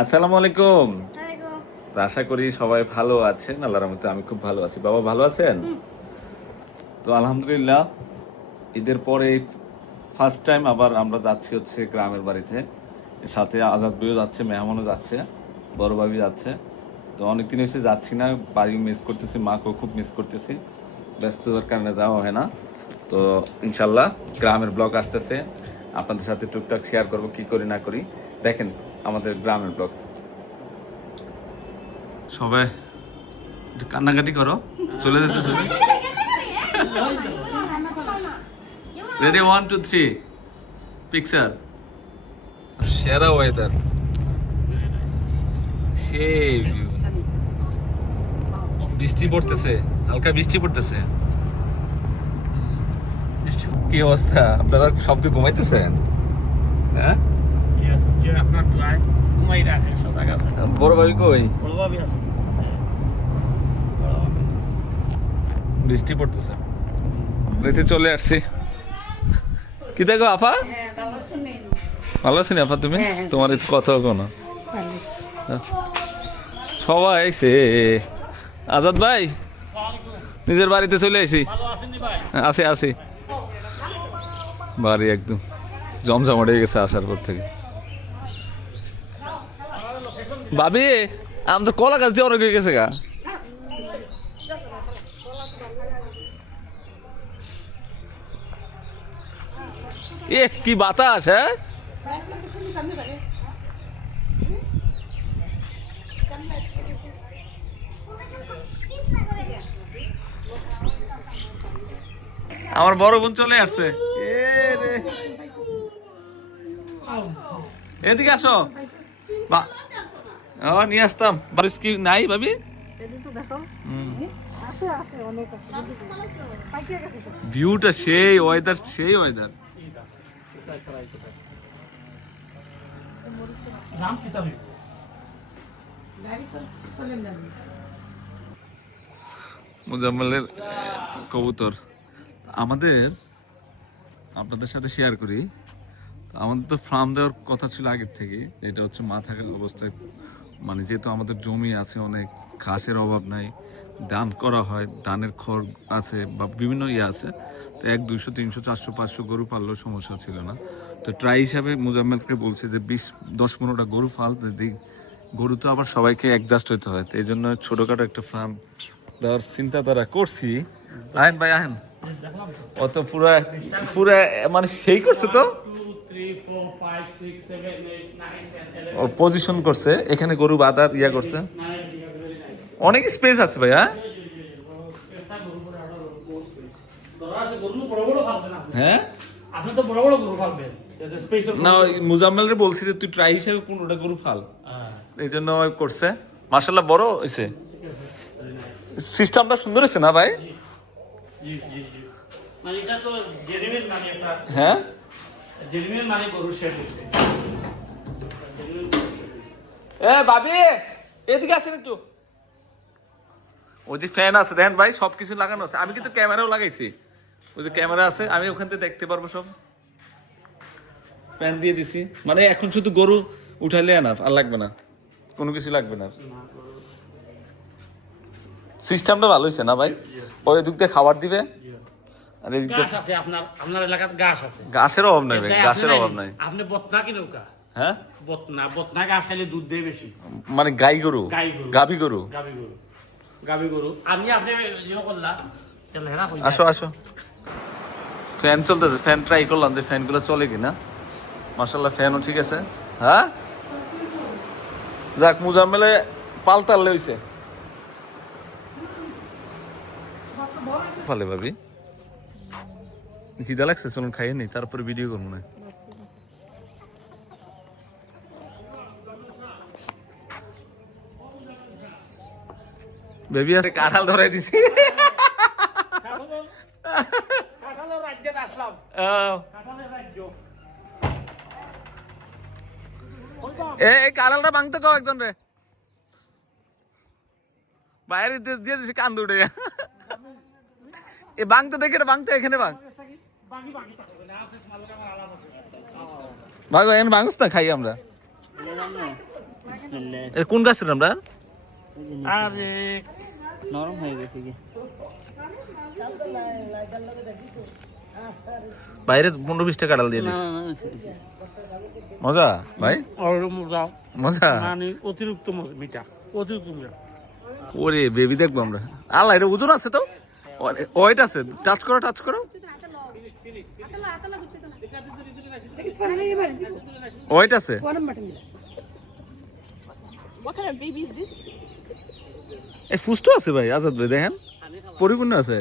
আসসালামু আলাইকুম। আশা করি সবাই ভালো আছেন। আল্লাহর রহমতে আমি খুব ভালো আছি। বাবা ভালো আছেন? তো আলহামদুলিল্লাহ, ঈদের পরে ফার্স্ট টাইম আবার আমরা যাচ্ছি হচ্ছে গ্রামের বাড়িতে। সাথে আজাদ ভাইও যাচ্ছে, মেহমানও যাচ্ছে, বড় ভাবি যাচ্ছে। তো অনেকদিন হয়েছে যাচ্ছি না, বাড়ি মিস করতেছি, মাকেও খুব মিস করতেছি, ব্যস্ততার কারণে যাওয়া হয় না। তো ইনশাল্লাহ গ্রামের ব্লগ আসতেছে, আপনাদের সাথে টুকটাক শেয়ার করব কি করি না করি। দেখেন আমাদের গ্রামের ব্লগ। সবাই একটু কান্নাকাটি করো, চলে যেতেছে। Ready, 1 2 3 picture. সেরা ওয়েদার, সেই view। বৃষ্টি পড়তেছে, হালকা বৃষ্টি পড়তেছে। কি অবস্থা, আপনারা সবকে ঘুমাইতেছেন? হ্যাঁ, বড় ভাবি কই? বৃষ্টি পড়তেছে, রেতে চলে আসছি। কি দেখো আপা, ভালো আছেন আপা? তুমি তোমার কথা কোনো সবাই আইছে। আজাদ ভাই নিজের বাড়িতে চলে আইছি। আছে আছে, বাড়ি একদম জমজমাট হয়ে গেছে আসার পর থেকে। ভাবি আম তো কলা গাছ দিয়ে অনেক হয়ে গেছে গা। এ কি বাতাস! হ্যাঁ, আমার বড় বোন চলে আসছে। এদিকে আসো। নিয়ে আসতাম, বারিশ কি নাই ভাবি? ভিউটা সেই, ওয়েদার সেই ওয়েদার। মুজাম্মেলের কবুতর আমাদের, আপনাদের সাথে শেয়ার করি। আমাদের তো ফার্ম দেওয়ার কথা ছিল আগের থেকে। এটা হচ্ছে মা থাকা অবস্থায়, মানে যেহেতু আমাদের জমি আছে অনেক, ঘাসের অভাব নাই, ধান করা হয়, ধানের খড় আছে বা বিভিন্ন ইয়ে আছে। তো 1 200 300 400 500 গরু পাললেও সমস্যা ছিল না। তো ট্রাই হিসাবে মুজাম্মেলকে বলছে যে 10-15টা গরু ফাল, যদি গরু তো আবার সবাইকে অ্যাডজাস্ট হইতে হয়। তো এই জন্য ছোটোখাটো একটা ফার্ম দেওয়ার চিন্তাধারা করছি। আহেন ভাই আহেন, অত পুরা পুরা মানে সেই করছে তো পজিশন করছে, এখানে গরু বাঁধার ইয়া করছে, অনেক স্পেস আছে ভাই। হ্যাঁ, আপনি তো বড় বড় গরু ফালবেন, না মুজাম্মেলরে বলছি যে তুই ট্রাই হিসেবে 15টা গরু ফাল, এই জন্য করছে। মাশাআল্লাহ বড় হয়েছে, সিস্টেমটা সুন্দর হয়েছে না ভাই? জি জি জি, মানে এটা তো জেনুইন, মানে একটা হ্যাঁ জেনুইন মানে গরু শেড হচ্ছে। এ ভাবি এদিকে আসেন একটু। ওই যে ফ্যান আছে দেখেন ভাই, সবকিছু লাগানো আছে। আমি কিন্তু ক্যামেরাও লাগাইছি, ওই যে ক্যামেরা আছে, আমি ওখান থেকে দেখতে পারবো সব। ফ্যান দিয়ে দিছি, মানে এখন শুধু গরু উঠাইলে না, আর লাগবে না, কোনো কিছু লাগবে না। সিস্টেমটা ভালো হয়েছে না ভাই? ওই দিক দিয়ে খাবার দিবে, আর এই দিক দিয়ে গাছ আছে। আপনার এলাকাতে গাছ আছে, ঘাসের অভাব নাই ভাই, ঘাসের অভাব নাই। আপনি বতনা কি নৌকা? হ্যাঁ, বতনা গাছ খাইলে দুধ দেয় বেশি। মানে গাই গরু, গাই গরু, গাভী গরু, গাভী গরু। আমি আপনি ইয়ে করলাম, আসো আসো। ফ্যান চলতেছে, ফ্যান ট্রাই করলাম যে ফ্যানগুলো চলে কিনা। মাশাআল্লাহ ফ্যানও ঠিক আছে। হ্যাঁ, যাক মুজাম্মেলে পাল্টালে হইছে। ভালো ভাবি, খিদা লাগছে, চলুন খাইয়ে নি, তারপরে ভিডিও করবো না। বেবি আছে, কাঁঠাল ধরাই দিছি। কাঁঠালটা ভাঙতে কও একজন রে, বাইরে দিয়ে দিছি কান দুটে। এ ভাঙতে দেখে, এটা ভাঙতে, এখানে ভাঙ ভাগো, এখানে ভাঙস না, খাই আমরা। এ কোন গাছের আমরা আরে নরম হয়ে গেছে কি বাইরে 15-20টা কাঁঠাল দিয়ে দিস মজা ভাই আর মজা মজা মানে অতিরিক্ত মিঠা অতিরিক্ত মিঠা ওরে বেবি দেখবো আমরা আল্লাহ এটা ওজন আছে তো ওয়েট আছে টাচ করো ওয়েট আছে What kind of baby is this? এই ফুস্টো আছে ভাই আজাদ ভাই দেখেন পরিপূর্ণ আছে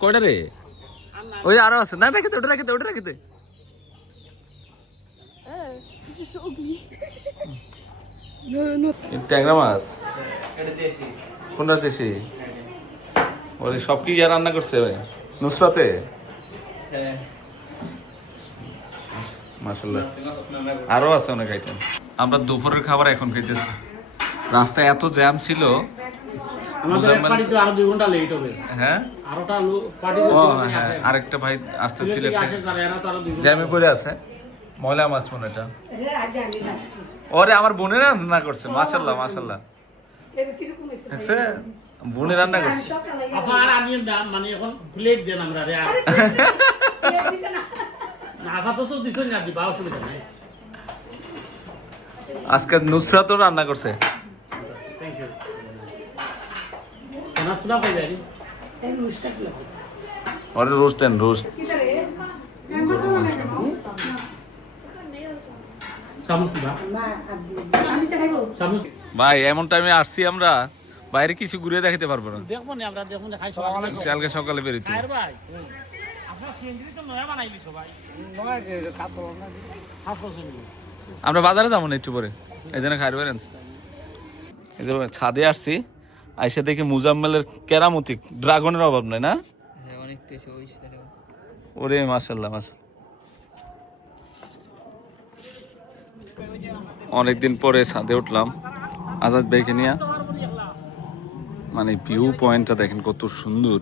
কয়টা রে ওই আরো আছে না রেখে ওটা রেখে This is so ugly. ট্যাংরা মাছ কোনটা দেশি ওরে সব কি ইয়া রান্না করছে ভাই নুসরাতে মাশাআল্লাহ আরো আছে অনেক আইটেম আমরা দুপুরের খাবার এখন খাইতেছি রাস্তায় এত জ্যাম ছিল আমাদের পার্টি তো আরো 2 ঘন্টা লেট হবে হ্যাঁ আরোটা পার্টি ও তো হ্যাঁ আরেকটা ভাই আসতেছিল আসে তারা এরা তো আরো 2 ঘন্টা জ্যামে পড়ে আছে ময়লা মাছ মনে এটা ওরে আমার বোনের রান্না করছে মাশাআল্লাহ দেখছে বোনের রান্না করছে আফা আর আনিয়েন না মানে এখন প্লেট দেন আমরা রে আর না আফা তো দিছেন না দিবা অসুবিধা নাই আজকে নুসরাতও রান্না করছে থ্যাংক ইউ খানা পুরা পাই যাই ওরে রোস্ট সামুস দিবা সামুস ভাই এমন টাইমে আসছি আমরা বাইরে কিছু ঘুরে দেখাতে পারবো না দেখবো না আমরা দেখুন খাই কালকে সকালে বেরোতে খায়ের ভাই আপনার কেন্দ্রি তো নয়া বানাইলি সবাই নয়া কাপড় না আমরা বাজারে যাবো না একটু পরে এই জন্য খাইতে পারেন এই যে ছাদে আসছি আইসা দেখি মুজাম্মেলের কেরামতি ড্রাগনের অভাব নাই না হ্যাঁ অনেক বেশি ওই সাথে ওরে মাশাআল্লাহ অনেকদিন পরে ছাদে উঠলাম আজাদ ভাইকে নিয়ে মানে ভিউ পয়েন্টটা দেখেন কত সুন্দর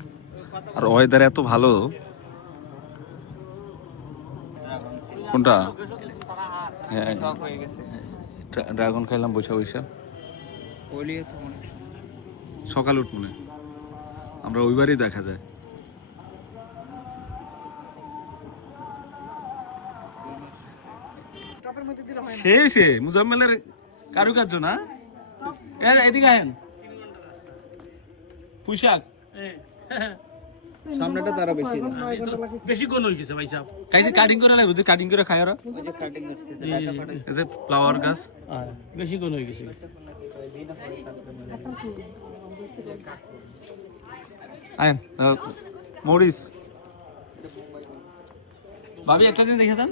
আর ওয়েদার এত ভালো কোনটা হ্যাঁ টক হয়ে গেছে ড্রাগন খাইলাম বৈশা ওলিও তো অনেক সকাল উঠ মনে আমরা ওইবারই দেখা যায় সে মুজাম্মেলের কারুকার্য না এদিকে আহেন পোশাক সামনেটা তারা বেশি বেশি কোন হই গেছে ভাই সাহেব কাটিং করে লাগবে তুই কাটিং করে খাই ওরা ওই যে কাটিং করছে এই যে ফ্লাওয়ার গাছ বেশি কোন হই গেছে আয়েন মরিস ভাবি একটা জিনিস দেখেছেন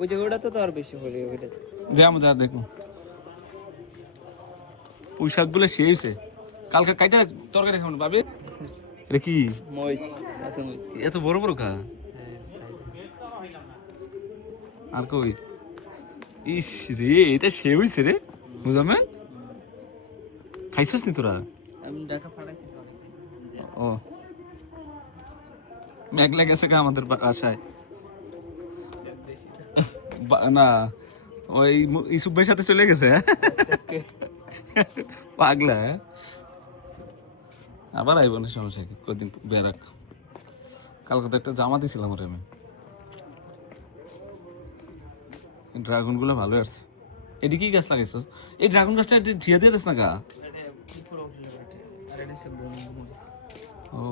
ওই জায়গাটা তো আর বেশি হলে ওইটা যা দেখুন পোশাক গুলো শেষে কালকে কাইটা তরকারি খাবেন ভাবি এটা কি মই আছে মই এত বড় খা আর কই ইস রে এটা সে হইছে রে মুজাম্মেল খাইছস নি তোরা আমি ঢাকা ফাটাইছি ও মেঘলা গেছে কা আমাদের বাসায় না ওই ইসুফ ভাইয়ের সাথে চলে গেছে পাগলা আবার আইব না সমস্যা কি কদিন বেরাক কালকে তো একটা জামা দিছিলাম ওরে আমি ড্রাগন গুলো ভালো আসছে এদিকে কি গাছ লাগাইছস এই ড্রাগন গাছটা ঝিয়া দিয়ে দিস না গা ও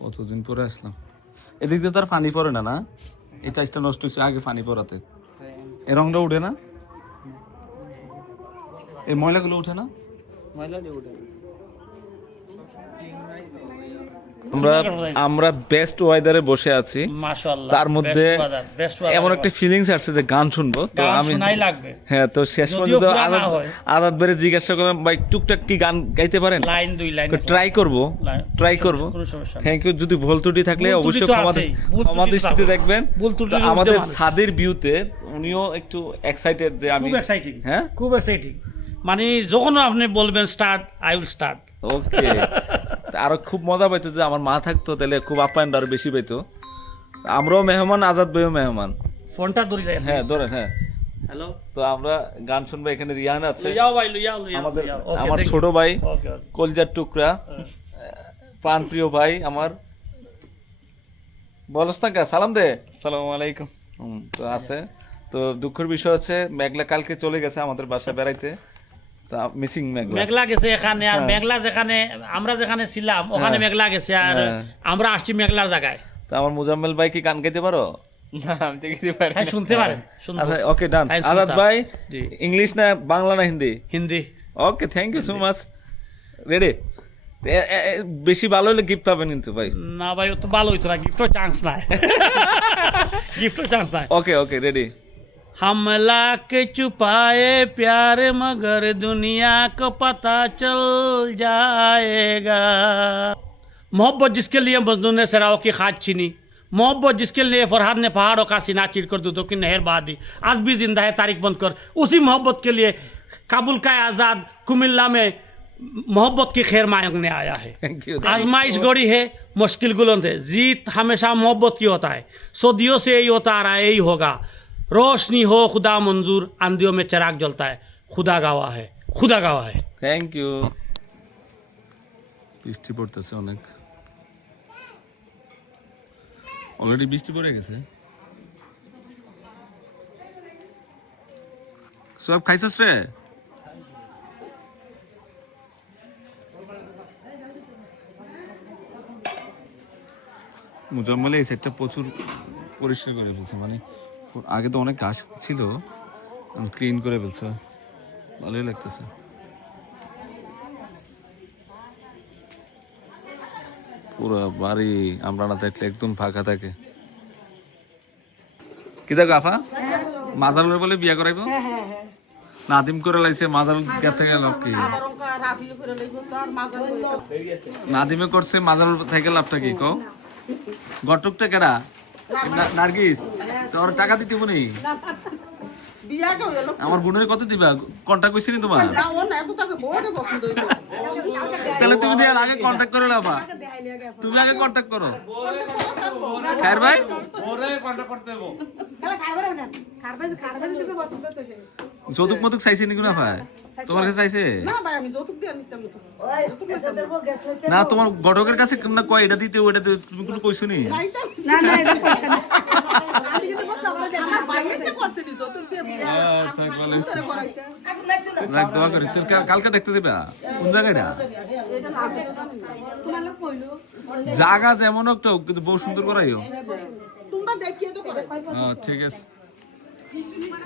কতদিন পরে আসলাম এদিক দিয়ে তার পানি পড়ে না এই চাষটা নষ্ট হচ্ছে আগে পানি পড়াতে এই রংটা উঠে না এই ময়লাগুলো উঠে না ময়লা দিয়ে ওটা আমরা বেস্ট ওয়েদারে বসে আছি মাশাআল্লাহ তার মধ্যে এমন একটা ফিলিংস আসছে যে গান শুনবো তো আমি শোনাই লাগবে হ্যাঁ তো শেষ পর্যন্ত আজাদ বেরে জিজ্ঞাসা করলাম ভাই টুকটাক কি গান গাইতে পারেন লাইন দুই লাইন ট্রাই করব থ্যাংক ইউ যদি ভুল ত্রুটি থাকলে অবশ্যই ক্ষমা দৃষ্টিতে দেখবেন আমাদের ছাদের ভিউতে উনিও একটু এক্সাইটেড যে আমি খুব এক্সাইটিং হ্যাঁ খুব এক্সাইটিং মানে যখন আপনি বলবেন স্টার্ট আই উইল স্টার্ট ওকে আরো খুব মজা পাইতো যে আমার মা থাকতো তাহলে খুব আপ্যায়ন আরো বেশি পাইতো আমরাও মেহমান আজাদ ভাইও মেহমান ফোনটা ধরি রাখ। হ্যাঁ ধরেন, হ্যাঁ। হ্যালো, তো আমরা গান শুনবো, এখানে রিয়ান আছে লইয়াও ভাই, লইয়াও আমাদের, ওকে, আমার thank you. ছোট ভাই, ওকে, ওকে। কলজার টুকরা, প্রাণপ্রিয় ভাই আমার। বলস না কা, সালাম দে। আসসালামু আলাইকুম। তো আছে। তো দুঃখের বিষয় হচ্ছে মেঘলা কালকে চলে গেছে আমাদের বাসায় বেড়াইতে, তা মিসিং মেঘলা। মেঘলা গেছে এখানে, আর হ্যাঁ। মেঘলা যেখানে আমরা যেখানে ছিলাম ওখানে হ্যাঁ। মেঘলা গেছে, আর হ্যাঁ। আমরা আসছি মেঘলার জায়গায়। তো আমার মুজাম্মেল ভাই কি গান গাইতে পারো? না আমি তো কিছু পারি হ্যাঁ, না। শুনতে পারেন, শুনবো। আচ্ছা ওকে ডান। হ্যাঁ, আজাদ শুনতাম। ভাই জি। ইংলিশ না বাংলা না Hindi? Hindi. Okay, thank you so much. Ready? বেশি ভালো হলে গিফট পাবেন কিন্তু ভাই। না ভাই, ও তো ভালো হইতো না, গিফটও চান্স নাই। গিফটও চান্স নাই। ওকে ওকে রেডি। हमला के छुपाए प्यार मगर दुनिया को पता चल जाएगा। मोहब्बत जिसके लिए मजनू ने सराओं की खाद छीनी, मोहब्बत जिसके लिए फरहाद ने पहाड़ों का सीना चीर कर दूधों की नहर बहा दी, आज भी जिंदा है तारीख बंद कर। उसी मोहब्बत के लिए काबुल का आज़ाद कुमिल्ला में मोहब्बत की खैर मांगने आया है। Thank you. आजमाइश गड़ी है मुश्किल गुलों से, जीत हमेशा मोहब्बत की होता है। सदियों से यही होता आ रहा है, यही होगा। रोशनी हो खुदा मंजूर, आंधियों में चिराग जलता है, खुदा गावा है, खुदा गावा है। Thank you. বৃষ্টি পড়তেছে অনেক, অলরেডি বৃষ্টি পড়ে গেছে। সব খাইছস রে? মুজাম্মেল এই সেটটা প্রচুর পরিষ্কার করে ফেলছে, মানে আগে তো অনেক ঘাস ছিল, ক্লিন করে ফেলছে, ভালোই লাগতেছে। পুরো বাড়ি আমরা না থাকলে একদম ফাঁকা থাকে। কি দেখো আফা, মাজারুলের বলে বিয়া করাইবো? নাদিম করে লাইছে, মাজারুল থেকে লাভ কি? নাদিমে করছে, মাজারুল থেকে লাভটা কি কও? গটকটা কেডা? নার্গিস, তোর টাকা দিতে বনি? আমার বোনের কত দিবা? কন্টাক্ট কইছি নি তোমার? তাহলে তুমি তো এর আগে কন্টাক্ট করে লাবা, তুমি আগে কন্টাক্ট করো। খায়ের ভাই যৌতুক মতুক চাইছে নাকি না ভাই? তোমার কাছে চাইছে না? তোমার ঘটকের কাছে না কয় এটা দিতে ওটা দিতে, তুমি কোনো কইছো নি? আচ্ছা রাখ, দোয়া করি। তোর কালকে দেখতে যাবে কোন জায়গাটা? জায়গা যেমন একটা হোক, কিন্তু বহু সুন্দর করাইও। ঠিক আছে,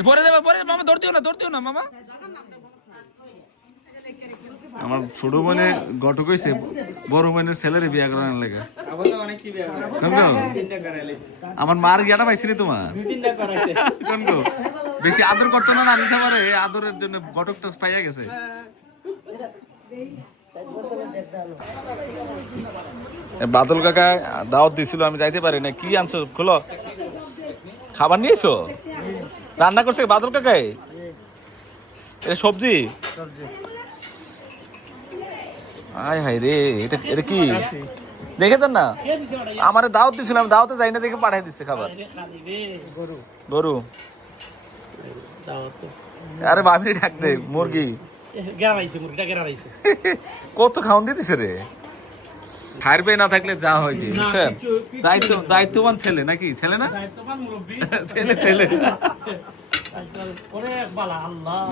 পরে যাবে, পরে যাবে। মামা ধরতেও না, ধরতেও না মামা। আমার ছোট বোনে ঘটক হইছে, বড় বোনের ছেলেরে বিয়া করানোর লাগে। আমার মার গিয়াটা পাইছিনি তোমার? কোন গো? বেশি আদর করতো না না নিসা মারে, আদরের জন্য ঘটকটা পাইয়া গেছে। বাদল কাকা দাওয়াত দিছিল, আমি যাইতে পারি না। কি আনছো খোলো? খাবার নিয়েছো? রান্না করছে বাদল কাকাই? এটা সবজি? আয় হাই রে, এটা এটা কি দেখেছেন না? আমার দাওয়াত দিছিল, আমি দাওয়াতে যাই না দেখে পাঠাই দিচ্ছে খাবার। গরু? আরে ভাবি ডাকতে, মুরগি কত খাওয়ান দিতেছে রে। খাইবে না থাকলে যা হয় কি বুঝছেন? দায়িত্ববান ছেলে নাকি? ছেলে না, ছেলে ছেলে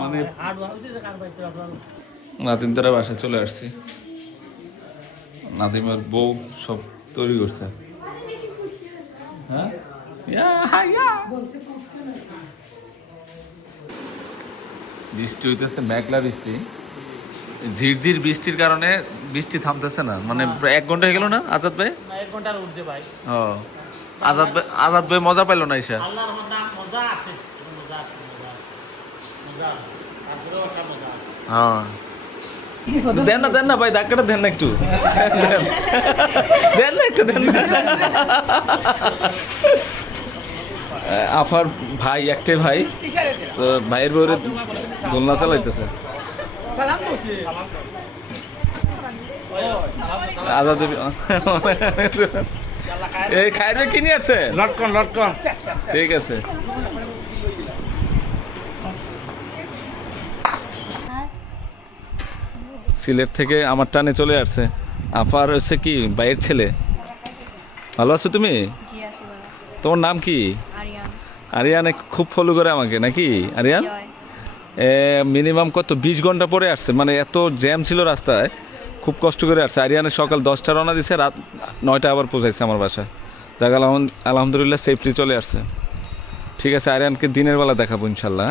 মানে। নাদিম তারা বাসায় চলে আসছি, নাদিমের বউ সব তৈরি করছে। বৃষ্টি হইতেছে, মেঘলা বৃষ্টি, ঝিরঝির বৃষ্টির কারণে বৃষ্টি থামতেছে না। মানে 1 ঘন্টা হয়ে গেল না আজাদ ভাই? 1 ঘন্টার উঠতে ভাই। আজাদ ভাই মজা পাইলো না এসে? আল্লাহর মজা আছে, মজা আছে, মজা আছে, তারপরেও একটা মজা আছে। হ্যাঁ দেন না ভাই, ধাক্কাটা দেন না একটু, দেন না একটু, দেন না। আফার ভাই, একটাই ভাই, তো ভাইয়ের বউরে দোলনা চালাইতেছে। আজাদ এই খাইবে কি নিয়ে আসছে? লটকন লটকন ঠিক আছে। সিলেট থেকে আমার টানে চলে আসছে। আফার হচ্ছে কি ভাইয়ের ছেলে। ভালো আছো তুমি? জি আছি ভালো। তোমার নাম কি? আরিয়ান। আরিয়ান খুব ফলো করে আমাকে নাকি আরিয়ান? জয়। মিনিমাম কত 20 ঘন্টা পরে আসছে, মানে এত জ্যাম ছিল রাস্তায়, খুব কষ্ট করে আসছে। আরিয়ানের সকাল 10টা রওনা দিছে, রাত 9টা আবার পৌঁছাইছে আমার বাসায়। যাক আলহামদুলিল্লাহ সেফলি চলে আসছে। ঠিক আছে, আরিয়ানকে দিনের বেলা দেখাবো ইনশাল্লাহ।